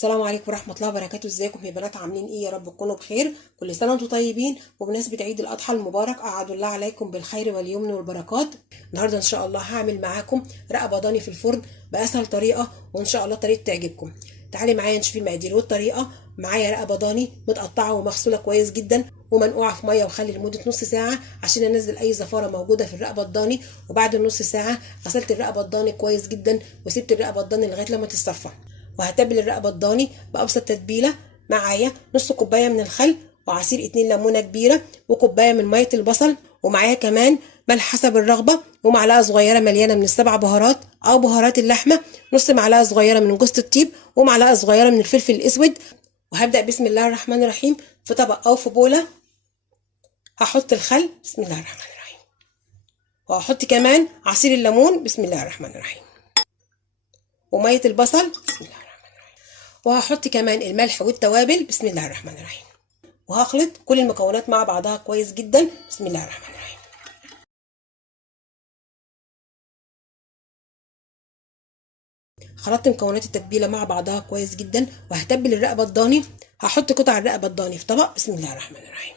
السلام عليكم ورحمة الله وبركاته. ازيكم يا بنات؟ عاملين ايه؟ يا رب تكونوا بخير. كل سنة وانتم طيبين. وبمناسبة عيد الأضحى المبارك أعاد الله عليكم بالخير واليمن والبركات. النهاردة ان شاء الله هعمل معاكم رقبة ضاني في الفرن بأسهل طريقة، وان شاء الله طريقة تعجبكم. تعالي معايا نشوف المقادير والطريقة. معايا رقبة ضاني متقطعة ومغسولة كويس جدا ومنقوعة في مية وخل لمدة نص ساعة عشان انزل اي زفارة موجودة في الرقبة الضاني. وبعد النص ساعة غسلت الرقبة الضاني كويس جدا وسبت الرقبة الضاني لغاية لما تتصفى. وهتبل الرقبه الضاني بابسط تتبيله. معايا نص كوبايه من الخل وعصير 2 ليمونه كبيره وكوبايه من ميه البصل، ومعايا كمان ملح حسب الرغبه، ومعلقه صغيره مليانه من السبع بهارات او بهارات اللحمه، نص معلقه صغيره من جوز الطيب، ومعلقه صغيره من الفلفل الاسود. وهبدا بسم الله الرحمن الرحيم في طبق او في بوله. هحط الخل بسم الله الرحمن الرحيم، وهحط كمان عصير الليمون بسم الله الرحمن الرحيم، وميه البصل بسم الله، وهحط كمان الملح والتوابل بسم الله الرحمن الرحيم، وهخلط كل المكونات مع بعضها كويس جدا بسم الله الرحمن الرحيم. خلطت مكونات التتبيله مع بعضها كويس جدا، وهتبل الرقبه الضاني. هحط قطع الرقبه الضاني في طبق بسم الله الرحمن الرحيم.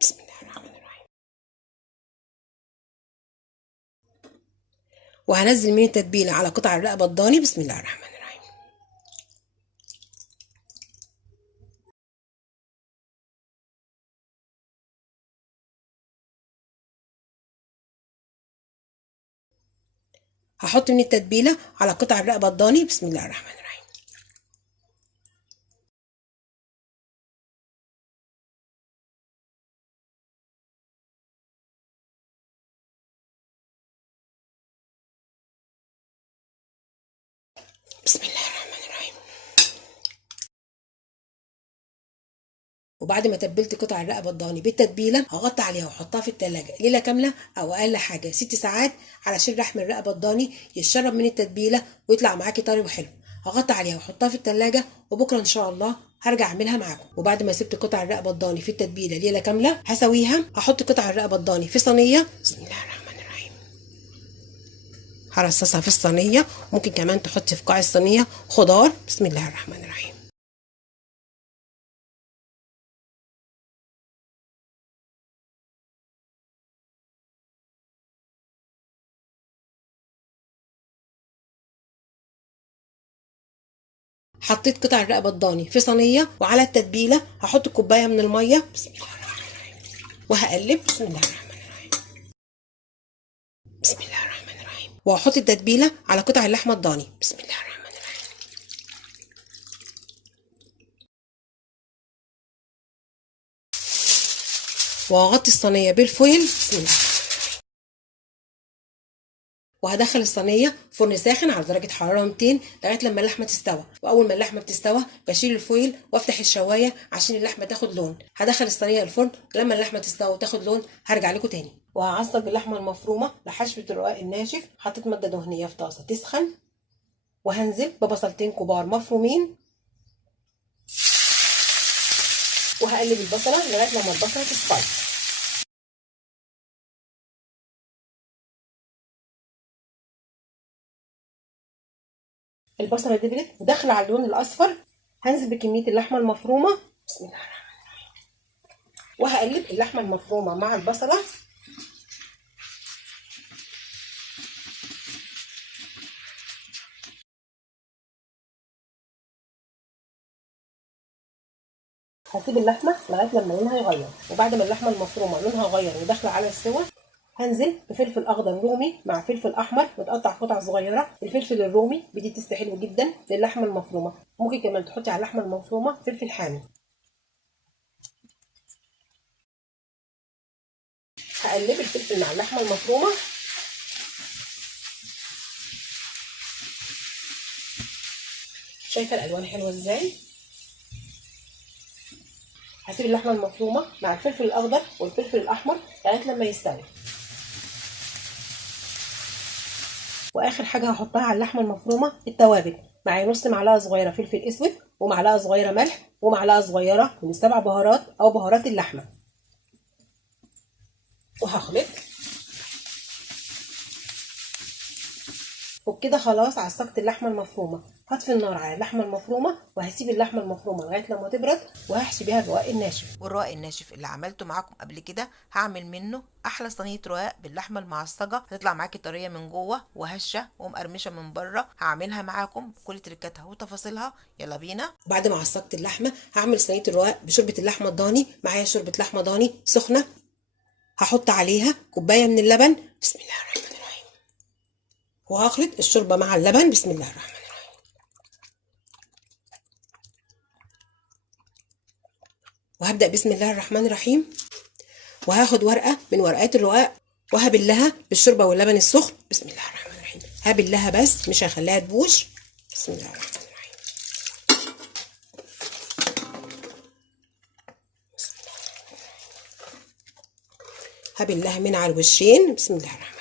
بسم الله الرحمن الرحيم. وهنزل من التتبيله على قطع الرقبه الضاني بسم الله الرحمن الرحيم. هحط من التتبيله على قطع الرقبه الضاني بسم الله الرحمن الرحيم. بسم الله الرحمن الرحيم. وبعد ما تبلت قطع الرقبه الضاني بالتتبيله هغطي عليها واحطها في التلاجة ليله كامله او اقل حاجه 6 ساعات علشان لحم الرقبه الضاني يتشرب من التتبيله ويطلع معاكي طري وحلو. هغطي عليها واحطها في التلاجة وبكره ان شاء الله هرجع اعملها معاكم. وبعد ما سبت قطع الرقبه الضاني في التتبيله ليله كامله هسويها. هحط قطع الرقبه الضاني في صينيه بسم الله الرحمن الرحيم. هرصصها في الصينيه، ممكن كمان تحطي في قاع الصينيه خضار بسم الله الرحمن الرحيم. حطيت قطع الرقبه الضاني في صينيه، وعلى التتبيله هحط كوبايه من الميه بسم الله الرحمن الرحيم، وهقلب بسم الله الرحمن الرحيم. بسم الله الرحمن الرحيم. وهحط التتبيله على قطع اللحمه الضاني بسم الله الرحمن الرحيم. وهغطي الصينيه بالفويل بسم الله، وهدخل الصينيه فرن ساخن على درجه حراره 200 لغايه لما اللحمه تستوى. واول ما اللحمه بتستوى بشيل الفويل وافتح الشوايه عشان اللحمه تاخد لون. هدخل الصينيه الفرن، لما اللحمه تستوى وتاخد لون هرجع لكم تاني. وهعصج اللحمه المفرومه لحشوه الرقاق الناشف. حطيت ماده دهنيه في طاسه تسخن، وهنزل ببصلتين كبار مفرومين، وهقلب البصله لغايه لما البصله تصفر. البصله دبلت وداخله على اللون الاصفر. هنزل بكميه اللحمه المفرومه بسم الله الرحمن الرحيم، وهقلب اللحمه المفرومه مع البصله. هسيب اللحمه لغايه لما لونها يغير. وبعد ما اللحمه المفرومه لونها غير وداخله على السوا هنزل بفلفل اخضر رومي مع فلفل احمر متقطع قطع صغيره. الفلفل الرومي بيدي تست حلو جدا للحمه المفرومه. ممكن كمان تحطي على اللحمه المفرومه فلفل حامي. هقلب الفلفل مع اللحمه المفرومه. شايفه الالوان حلوه ازاي؟ هسيب اللحمه المفرومه مع الفلفل الاخضر والفلفل الاحمر لغايه لما يستوي. واخر حاجه هحطها على اللحمه المفرومه التوابل. معايا نص معلقه صغيره فلفل اسود، ومعلقه صغيره ملح، ومعلقه صغيره من السبع بهارات او بهارات اللحمه. وهخلط. وبكده خلاص عصقت اللحمه المفرومه. هطفي النار على اللحمه المفرومه وهسيب اللحمه المفرومه لغايه لما تبرد، وهحشي بيها الرقاق الناشف. والرقاق الناشف اللي عملته معاكم قبل كده هعمل منه احلى صينيه رقاق باللحمه المعصجه، هتطلع معاكي طريه من جوه وهشه ومقرمشه من بره. هعملها معاكم بكل تركاتها وتفاصيلها، يلا بينا. بعد ما عصقت اللحمه هعمل صينيه الرقاق بشوربه اللحمه الضاني. معايا شوربه لحمه ضاني سخنه، هحط عليها كوبايه من اللبن. بسم الله الرحمن الرحيم. وهخلط الشوربه مع اللبن. بسم الله الرحمن الرحيم. وهبدأ بسم الله الرحمن الرحيم، وهاخد ورقة من ورقات الرقاق وهبلها بالشوربة واللبن السخن. بسم الله الرحمن الرحيم. هبلها بس مش هخليها تبوش. بسم الله الرحمن الرحيم. هبلها من على الوشين. بسم الله الرحمن الرحيم.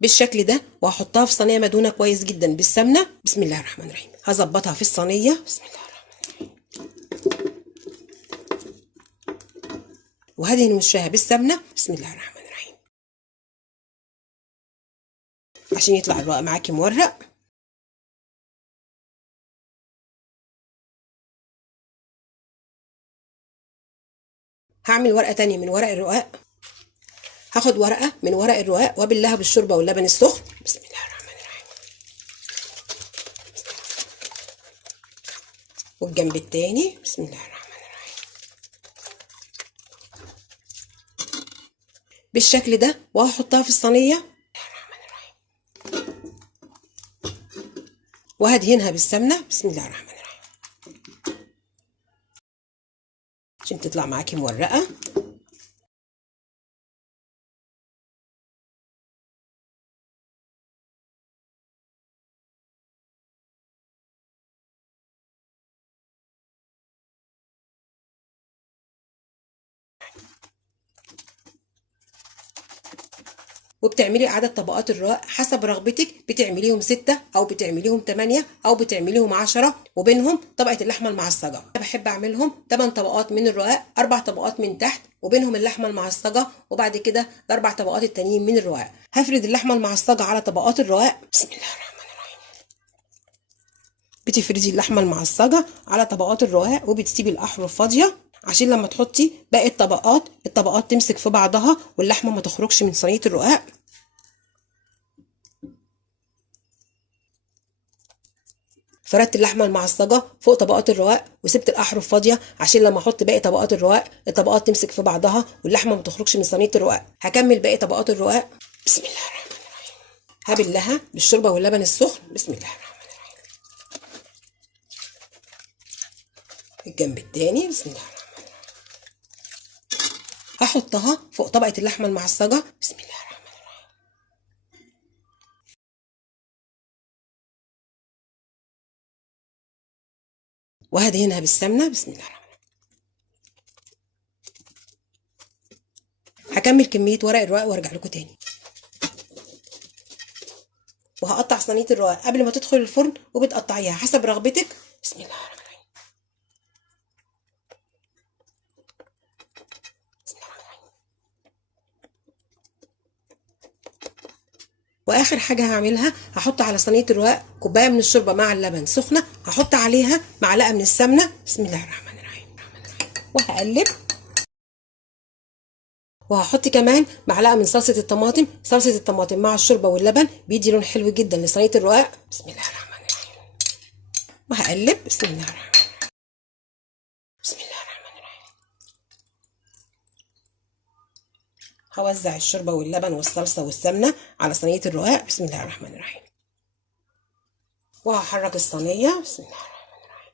بالشكل ده، وهحطها في صينيه مدهونه كويس جدا بالسمنه. بسم الله الرحمن الرحيم. هظبطها في الصينيه. بسم الله الرحمن الرحيم. وهدهن وشها بالسمنه. بسم الله الرحمن الرحيم، عشان يطلع الرقاق معاكي مورق. هعمل ورقه تانية من ورق الرقاق. هاخد ورقه من ورق الرقاق وابلها بالشوربه واللبن السخن. بسم الله الرحمن الرحيم. والجنب التاني. بسم الله الرحمن الرحيم. بالشكل ده، وهحطها في الصينيه وهدهنها بالسمنه. بسم الله الرحمن الرحيم، عشان تطلع معاكي مورقه. وبتعملي عدد طبقات الرقاق حسب رغبتك، بتعمليهم 6 أو بتعمليهم 8 أو بتعمليهم 10، وبينهم طبقة اللحمة المعصجة. أنا بحب أعملهم 8 طبقات من الرقاق، 4 طبقات من تحت وبينهم اللحمة المعصجة، وبعد كده ال4 طبقات التانيين من الرقاق. هفرد اللحمة المعصجة على طبقات الرقاق. بسم الله الرحمن الرحيم. بتفردي اللحمة المعصجة على طبقات الرقاق وبتسيبي الأحرف فاضية، عشان لما تحطي باقي الطبقات تمسك في بعضها واللحمة ما تخرجش من صينية الرقاق. فردت اللحمه المعصجه فوق طبقات الرقاق وسبت الاحرف فاضيه، عشان لما احط باقي طبقات الرقاق الطبقات تمسك في بعضها واللحمه ما تخرجش من صينيه الرقاق. هكمل باقي طبقات الرقاق. بسم الله الرحمن الرحيم. هبلها بالشوربه واللبن السخن. بسم الله الرحمن الرحيم. الجنب التاني. بسم الله الرحمن الرحيم. هحطها فوق طبقه اللحمه المعصجه. بسم الله الرحمن الرحيم. وهدهنها بالسمنه. بسم الله الرحمن الرحيم. هكمل كميه ورق الرقاق وارجع لكم تاني. وهقطع صينيه الرقاق قبل ما تدخل الفرن، وبتقطعيها حسب رغبتك. بسم الله الرحمن الرحيم. بسم الله الرحمن الرحيم. واخر حاجه هعملها، هحط على صينيه الرقاق كوبايه من الشوربه مع اللبن سخنه، هحط عليها معلقه من السمنه. بسم الله الرحمن الرحيم. وهقلب، وهحط كمان معلقه من صلصه الطماطم. صلصه الطماطم مع الشوربه واللبن بيدي لون حلو جدا لصينيه الرقاق. بسم الله الرحمن الرحيم. وهقلب. بسم الله الرحمن الرحيم. بسم الله الرحمن الرحيم. هوزع الشوربه واللبن والصلصه والسمنه على صينيه الرقاق. بسم الله الرحمن الرحيم. وهحرك الصينيه. بسم الله الرحمن الرحيم.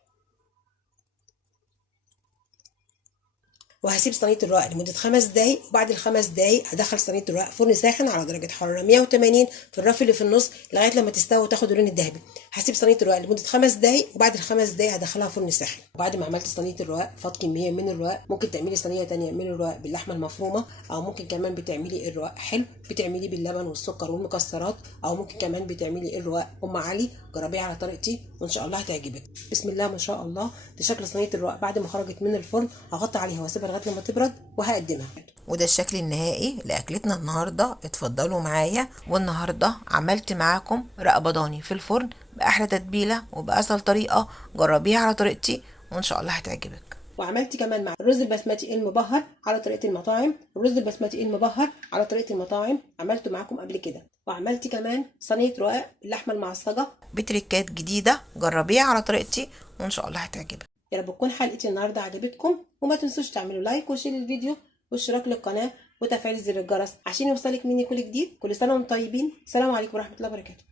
وهسيب صينيه الرقاق لمده 5 دقايق، وبعد ال5 دقايق هدخل صينيه الرقاق فرن ساخن على درجه حراره 180 في الرف اللي في النص لغايه لما تستوي وتاخد اللون الذهبي. هسيب صينيه الرقاق لمده 5 دقايق، وبعد ال5 دقايق هدخلها فرن ساخن. وبعد ما عملت صينيه الرقاق فاض كميه من الرقاق، ممكن تعملي صينيه تانية من الرقاق باللحمه المفرومه، او ممكن كمان بتعملي الرقاق حلو بتعمليه باللبن والسكر والمكسرات، او ممكن كمان بتعملي الرقاق ام علي. جربيه على طريقتي وان شاء الله هتعجبك. بسم الله ما شاء الله. دي شكل صينيه الرقاق بعد ما خرجت من الفرن. هغطي عليها واسيبها لغايه لما تبرد وهقدمها. وده الشكل النهائي لاكلتنا النهارده. اتفضلوا معايا. والنهارده عملت معاكم رق بضاني في الفرن باحلى تتبيله وباسهل طريقه. جربيها على طريقتي وان شاء الله هتعجبك. وعملت كمان مع الرز البسمتي المبهر على طريقه المطاعم. الرز البسمتي المبهر على طريقه المطاعم عملته معاكم قبل كده. وعملت كمان صينيه رقاق باللحمه المعصجه بتريكات جديده. جربيها على طريقتي وان شاء الله هتعجبك. يا رب تكون حلقتي النهارده عجبتكم، وما تنسوش تعملوا لايك وشير للفيديو واشتراك للقناه وتفعيل زر الجرس عشان يوصلك مني كل جديد. كل سنه وانتم طيبين. السلام عليكم ورحمه الله وبركاته.